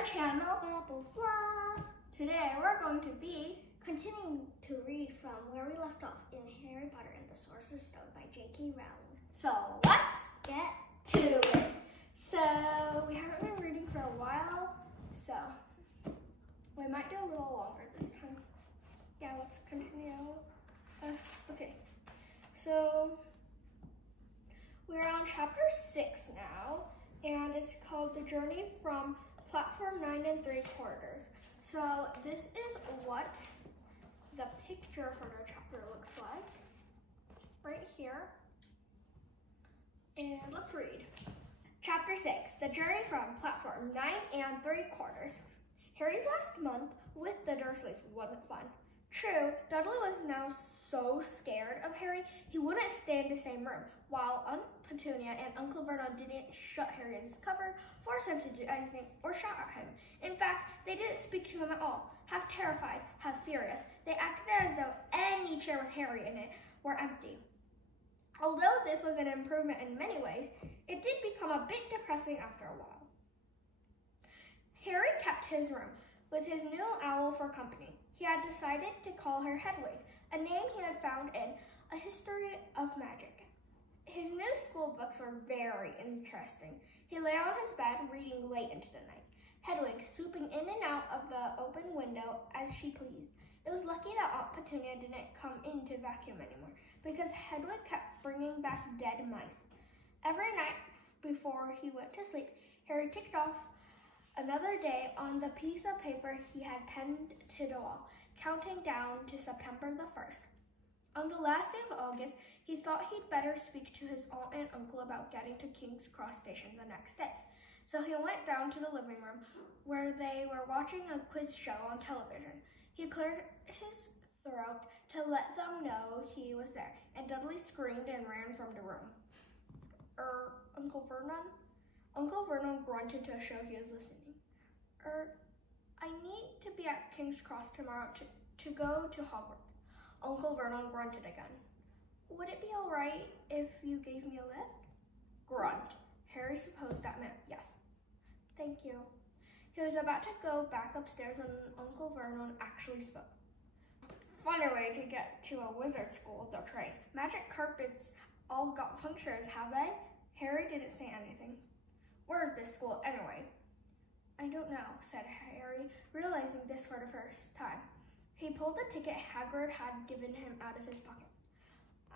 our channel, Bubble Fluff. Today we're going to be continuing to read from where we left off in Harry Potter and the Sorcerer's Stone by J.K. Rowling. So let's get to it. So we haven't been reading for a while, so we might do a little longer this time. Yeah, let's continue. Okay, so we're on chapter 6 now, and it's called The Journey from Platform 9 3/4. So this is what the picture for the chapter looks like, right here. And let's read. Chapter 6, The Journey from Platform 9 3/4. Harry's last month with the Dursleys wasn't fun. True, Dudley was now so scared of Harry, he wouldn't stay in the same room, while Aunt Petunia and Uncle Vernon didn't shut Harry in his cupboard, force him to do anything, or shout at him. In fact, they didn't speak to him at all. Half terrified, half furious, they acted as though any chair with Harry in it were empty. Although this was an improvement in many ways, it did become a bit depressing after a while. Harry kept his room, with his new owl for company. He had decided to call her Hedwig, a name he had found in A History of Magic. His new school books were very interesting. He lay on his bed reading late into the night, Hedwig swooping in and out of the open window as she pleased. It was lucky that Aunt Petunia didn't come in to vacuum anymore, because Hedwig kept bringing back dead mice. Every night before he went to sleep, Harry ticked off another day on the piece of paper he had pinned to the wall, counting down to September the 1st. On the last day of August, he thought he'd better speak to his aunt and uncle about getting to King's Cross Station the next day. So he went down to the living room, where they were watching a quiz show on television. He cleared his throat to let them know he was there, and Dudley screamed and ran from the room. Uncle Vernon? Uncle Vernon grunted to show he was listening. I need to be at King's Cross tomorrow to go to Hogwarts. Uncle Vernon grunted again. Would it be all right if you gave me a lift? Grunt. Harry supposed that meant yes. Thank you. He was about to go back upstairs when Uncle Vernon actually spoke. Funny way to get to a wizard school, the train. Magic carpets all got punctures, have they? Harry didn't say anything. Where's this school anyway? I don't know, said Harry, realizing this for the first time. He pulled the ticket Hagrid had given him out of his pocket.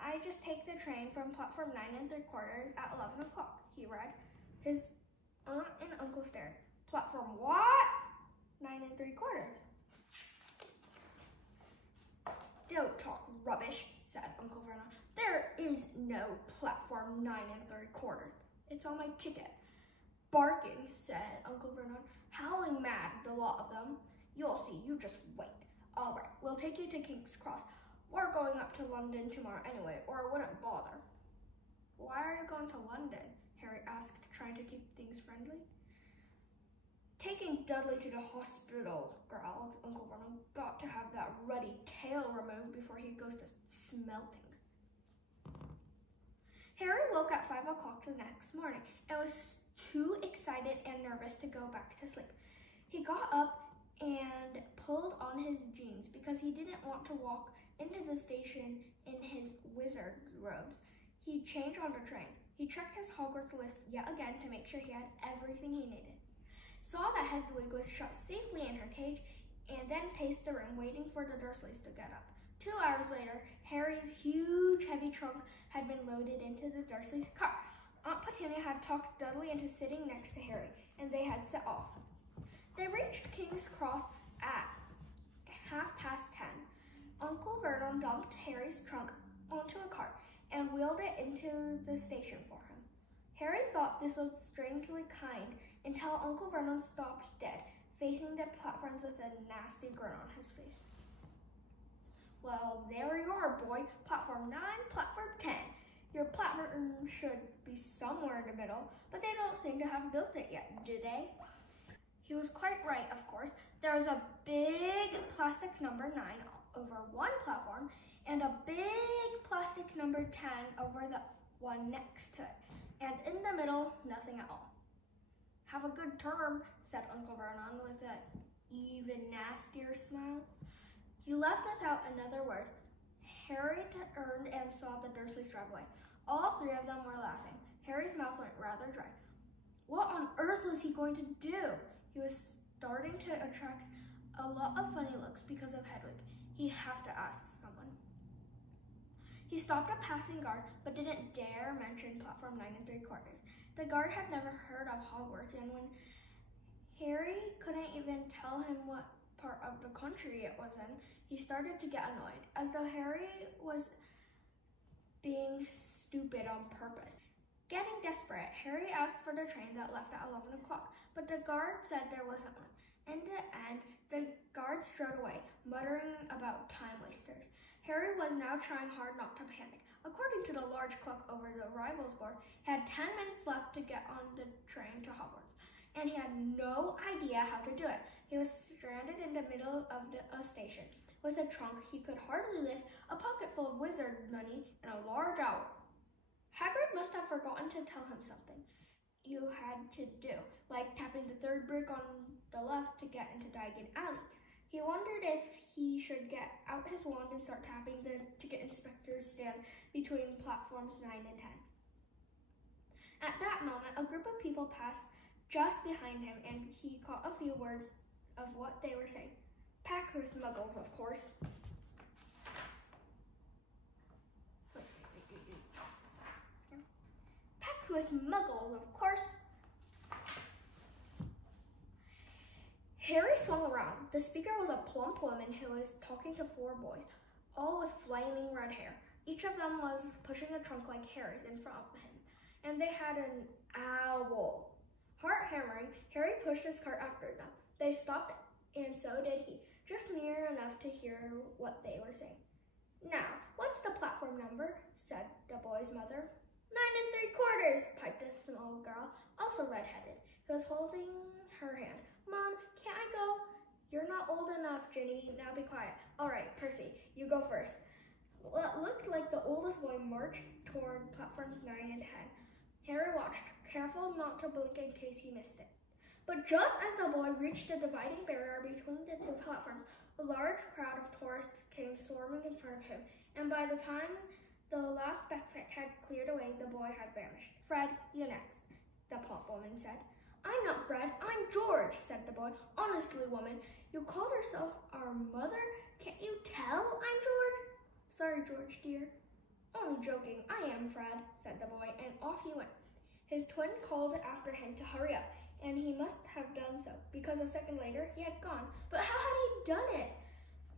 I just take the train from platform 9 3/4 at 11 o'clock, he read. His aunt and uncle stared. Platform what? 9 3/4. Don't talk rubbish, said Uncle Vernon. There is no platform 9 3/4. It's on my ticket. Barking, said Uncle Vernon, howling mad, the lot of them. You'll see, you just wait. All right, we'll take you to King's Cross. We're going up to London tomorrow anyway, or I wouldn't bother. Why are you going to London? Harry asked, trying to keep things friendly. Taking Dudley to the hospital, growled Uncle Vernon. Got to have that ruddy tail removed before he goes to smell things. Harry woke at 5 o'clock the next morning and was too excited and nervous to go back to sleep. He got up and pulled on his jeans because he didn't want to walk into the station in his wizard robes. He changed on the train. He checked his Hogwarts list yet again to make sure he had everything he needed. Saw that Hedwig was shut safely in her cage, and then paced the room waiting for the Dursleys to get up. 2 hours later, Harry's huge heavy trunk had been loaded into the Dursleys' car. Aunt Petunia had talked Dudley into sitting next to Harry, and they had set off. They reached King's Cross at 10:30. Uncle Vernon dumped Harry's trunk onto a cart and wheeled it into the station for him. Harry thought this was strangely kind until Uncle Vernon stopped dead, facing the platforms with a nasty grin on his face. Well, there you are, boy. Platform 9, platform 10. Your platform should be somewhere in the middle, but they don't seem to have built it yet, do they? He was quite right, of course. There was a big plastic number 9 over one platform and a big plastic number 10 over the one next to it. And in the middle, nothing at all. Have a good term, said Uncle Vernon with an even nastier smile. He left without another word. Harry turned and saw the Dursleys drive away. All three of them were laughing. Harry's mouth went rather dry. What on earth was he going to do? He was starting to attract a lot of funny looks because of Hedwig. He'd have to ask someone. He stopped a passing guard, but didn't dare mention platform 9 3/4. The guard had never heard of Hogwarts, and when Harry couldn't even tell him what part of the country it was in, he started to get annoyed, as though Harry was being stupid on purpose. Getting desperate, Harry asked for the train that left at 11 o'clock, but the guard said there wasn't one. In the end, the guard strode away, muttering about time wasters. Harry was now trying hard not to panic. According to the large clock over the arrivals board, he had 10 minutes left to get on the train to Hogwarts, and he had no idea how to do it. He was stranded in the middle of a station, with a trunk he could hardly lift, a pocket full of wizard money, and a large owl. Hagrid must have forgotten to tell him something you had to do, like tapping the third brick on the left to get into Diagon Alley. He wondered if he should get out his wand and start tapping the ticket inspector's stand between platforms 9 and 10. At that moment, a group of people passed just behind him, and he caught a few words of what they were saying. Packed with muggles, of course. Packed with muggles, of course. Harry swung around. The speaker was a plump woman who was talking to 4 boys, all with flaming red hair. Each of them was pushing a trunk like Harry's in front of him, and they had an owl. Heart hammering, Harry pushed his cart after them. They stopped, and so did he, just near enough to hear what they were saying. Now, what's the platform number? Said the boy's mother. 9 3/4, piped a small girl, also red-headed, who was holding her hand. Mom, can't I go? You're not old enough, Ginny. Now be quiet. All right, Percy, you go first. What looked like the oldest boy marched toward platforms 9 and 10. Harry watched, careful not to blink in case he missed it. But just as the boy reached the dividing barrier between the 2 platforms, a large crowd of tourists came swarming in front of him, and by the time the last backpack had cleared away, the boy had vanished. Fred, you next, the plump woman said. I'm not Fred, I'm George, said the boy. Honestly, woman, you called yourself our mother? Can't you tell I'm George? Sorry, George, dear. Only joking, I am Fred, said the boy, and off he went. His twin called after him to hurry up, and he must have done so, because a second later he had gone. But how had he done it?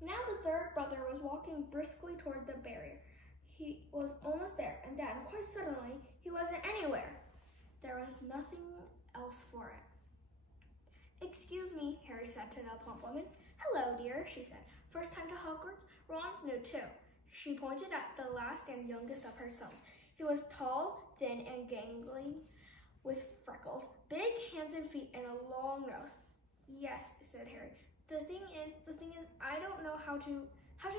Now the third brother was walking briskly toward the barrier. He was almost there, and then, quite suddenly, he wasn't anywhere. There was nothing else for it. Excuse me, Harry said to the plump woman. Hello, dear, she said. First time to Hogwarts? Ron's new too. She pointed at the last and youngest of her sons. He was tall, thin, and gangly, with freckles, big hands and feet, and a long nose. Yes, said Harry. The thing is, I don't know how to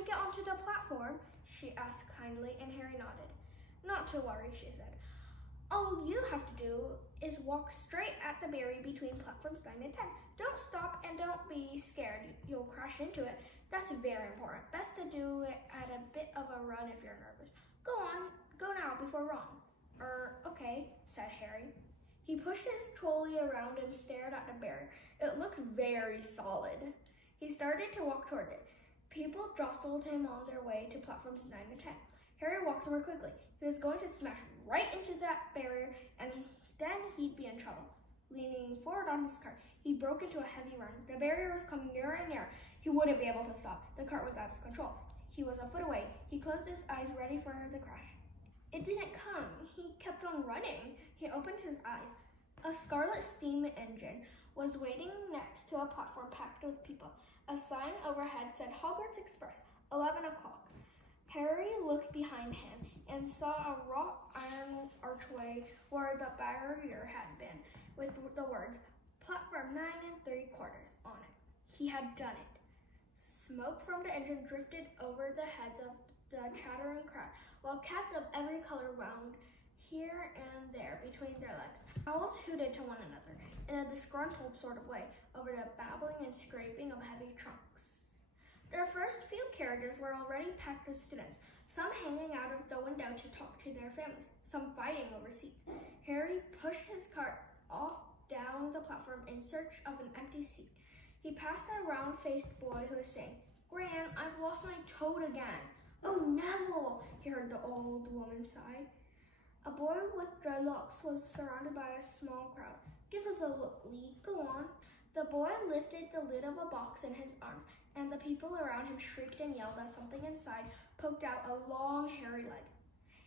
get onto the platform, she asked kindly, and Harry nodded. Not to worry, she said. All you have to do is walk straight at the barrier between platforms 9 and 10. Don't stop and don't be scared. You'll crash into it. That's very important. Best to do it at a bit of a run if you're nervous. Go on, go now before Ron. Okay, said Harry. He pushed his trolley around and stared at the barrier. It looked very solid. He started to walk toward it. People jostled him on their way to platforms 9 and 10. Harry walked more quickly. He was going to smash right into that barrier, and then he'd be in trouble. Leaning forward on his cart, he broke into a heavy run. The barrier was coming nearer and nearer. He wouldn't be able to stop. The cart was out of control. He was a foot away. He closed his eyes, ready for the crash. It didn't come. He kept on running. He opened his eyes. A scarlet steam engine was waiting next to a platform packed with people. A sign overhead said Hogwarts Express, 11 o'clock. Harry looked behind him and saw a wrought iron archway where the barrier had been, with the words, Platform 9 3/4 on it. He had done it. Smoke from the engine drifted over the heads of the chattering crowd, while cats of every color wound here and there between their legs. Owls hooted to one another in a disgruntled sort of way over the babbling and scraping of heavy trunks. Their first few carriages were already packed with students, some hanging out of the window to talk to their families, some fighting over seats. Harry pushed his cart off down the platform in search of an empty seat. He passed a round-faced boy who was saying, "Gran, I've lost my toad again." "Oh, Neville," he heard the old woman sigh. A boy with dreadlocks was surrounded by a small crowd. "Give us a look, Lee. Go on." The boy lifted the lid of a box in his arms, and the people around him shrieked and yelled as something inside poked out a long, hairy leg.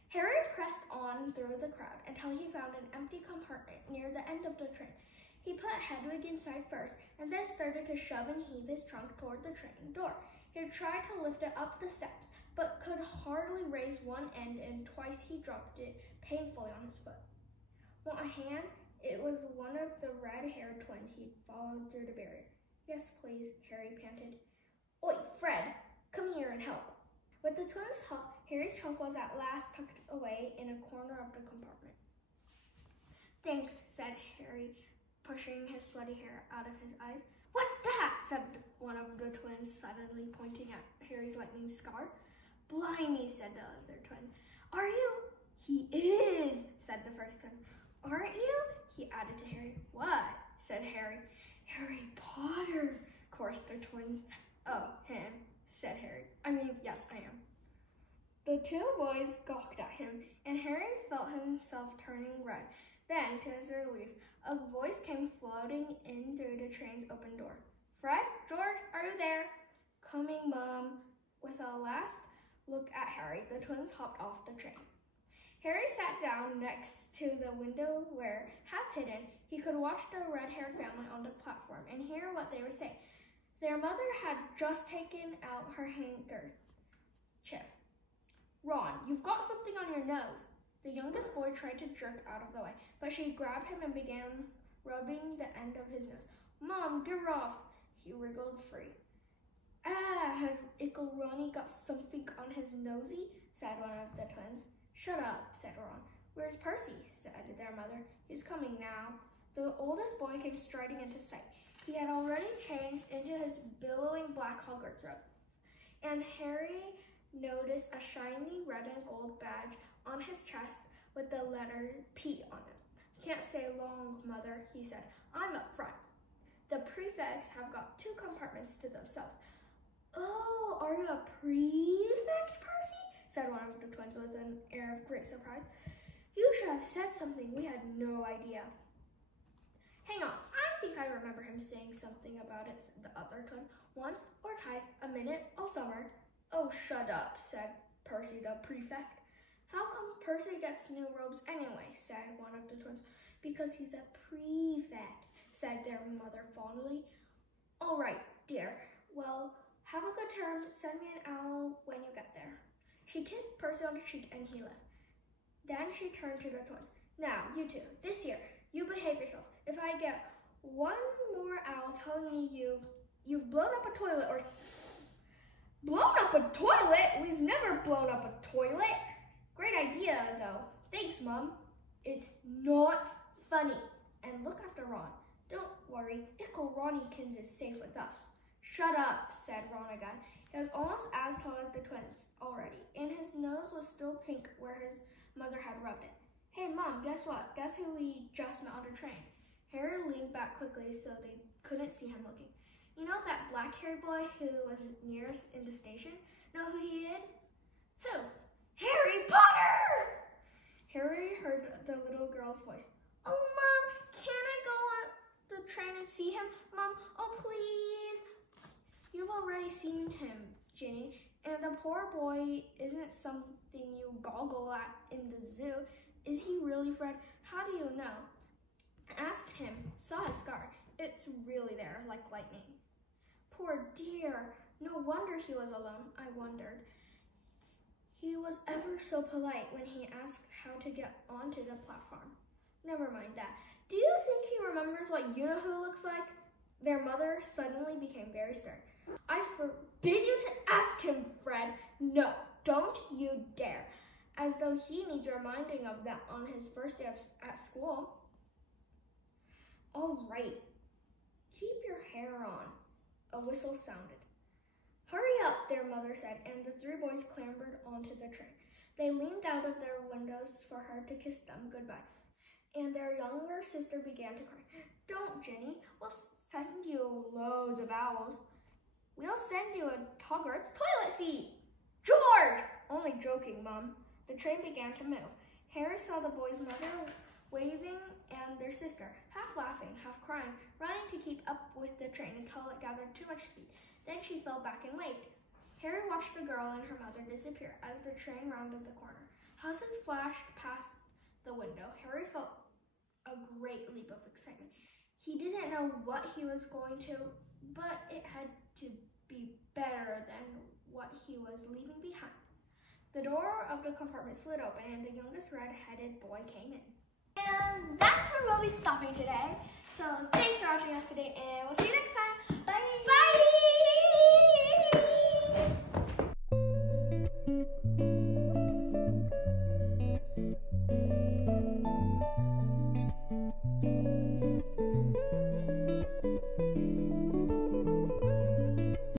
Harry pressed on through the crowd until he found an empty compartment near the end of the train. He put Hedwig inside first, and then started to shove and heave his trunk toward the train door. He tried to lift it up the steps, but could hardly raise one end, and twice he dropped it painfully on his foot. "Want a hand?" It was one of the red-haired twins he'd followed through the barrier. "Yes, please," Harry panted. "Oi, Fred, come here and help." With the twins' help, Harry's trunk was at last tucked away in a corner of the compartment. "Thanks," said Harry, pushing his sweaty hair out of his eyes. "What's that?" said one of the twins, suddenly pointing at Harry's lightning scar. "Blimey," said the other twin. "Are you?" "He is," said the first twin. "Aren't you?" he added to Harry. "What?" said Harry. "Harry Potter," chorused the twins. "Oh, him," said Harry. "Yes, I am." The two boys gawked at him, and Harry felt himself turning red. Then, to his relief, a voice came floating in through the train's open door. "Fred? George, are you there?" "Coming, Mom." With a last look at Harry, the twins hopped off the train. Harry sat down next to the window where, half hidden, he could watch the red-haired family on the platform and hear what they were saying. Their mother had just taken out her handkerchief. "Ron, you've got something on your nose." The youngest boy tried to jerk out of the way, but she grabbed him and began rubbing the end of his nose. "Mom, get off." He wriggled free. "Ah, has Ickle Ronnie got something on his nosy?" said one of the twins. "Shut up," said Ron. "Where's Percy?" said their mother. "He's coming now." The oldest boy came striding into sight. He had already changed into his billowing black Hogwarts robe, and Harry noticed a shiny red and gold badge on his chest with the letter P on it. "Can't stay long, Mother," he said. "I'm up front. The prefects have got 2 compartments to themselves." "Oh, are you a prefect, Percy?" said one of the twins with an air of great surprise. "You should have said something. We had no idea." "Hang on, I think I remember him saying something about it," said the other twin. "Once or twice, a minute, all summer." "Oh, shut up," said Percy the prefect. "How come Percy gets new robes anyway?" said one of the twins. "Because he's a prefect," said their mother fondly. "All right, dear. Well, have a good term. Send me an owl when you get there." She kissed Percy on the cheek and he left. Then she turned to the twins. "Now, you two, this year, you behave yourself. If I get one more owl telling me you've blown up a toilet or..." "Blown up a toilet? We've never blown up a toilet." "Great idea, though. Thanks, Mom." "It's not funny. And look after Ron. Don't worry, Ickle Ronnykins is safe with us." "Shut up," said Ron again. He was almost as tall as the twins already, and his nose was still pink where his mother had rubbed it. "Hey, Mom, guess what? Guess who we just met on the train?" Harry leaned back quickly so they couldn't see him looking. "You know that black-haired boy who was nearest in the station? Know who he is?" "Who?" "Harry Potter!" Harry heard the little girl's voice. "Oh, Mom, can I go on the train and see him? Mom, oh, please." "You've already seen him, Ginny, and the poor boy isn't something you goggle at in the zoo. Is he really, Fred? How do you know?" "Asked him. Saw his scar. It's really there, like lightning." "Poor dear. No wonder he was alone," I wondered. "He was ever so polite when he asked how to get onto the platform." "Never mind that. Do you think he remembers what you-know-who looks like?" Their mother suddenly became very stern. "I forbid you to ask him, Fred. No, don't you dare." as though he needs reminding of that on his first day at school. All right, keep your hair on. A whistle sounded. Hurry up, their mother said, and the three boys clambered onto the train. They leaned out of their windows for her to kiss them goodbye, and their younger sister began to cry. Don't, Ginny. We'll send you loads of owls. We'll send you a Hogwarts toilet seat. George! Only joking, Mum. The train began to move. Harry saw the boy's mother waving and their sister, half laughing, half crying, running to keep up with the train until it gathered too much speed. Then she fell back and waved. Harry watched the girl and her mother disappear as the train rounded the corner. Houses flashed past the window. Harry felt a great leap of excitement. He didn't know what he was going to, but it had to be better than what he was leaving behind. The door of the compartment slid open and the youngest red-headed boy came in. And that's where we'll be stopping today. So thanks for watching us today, and we'll see you next time.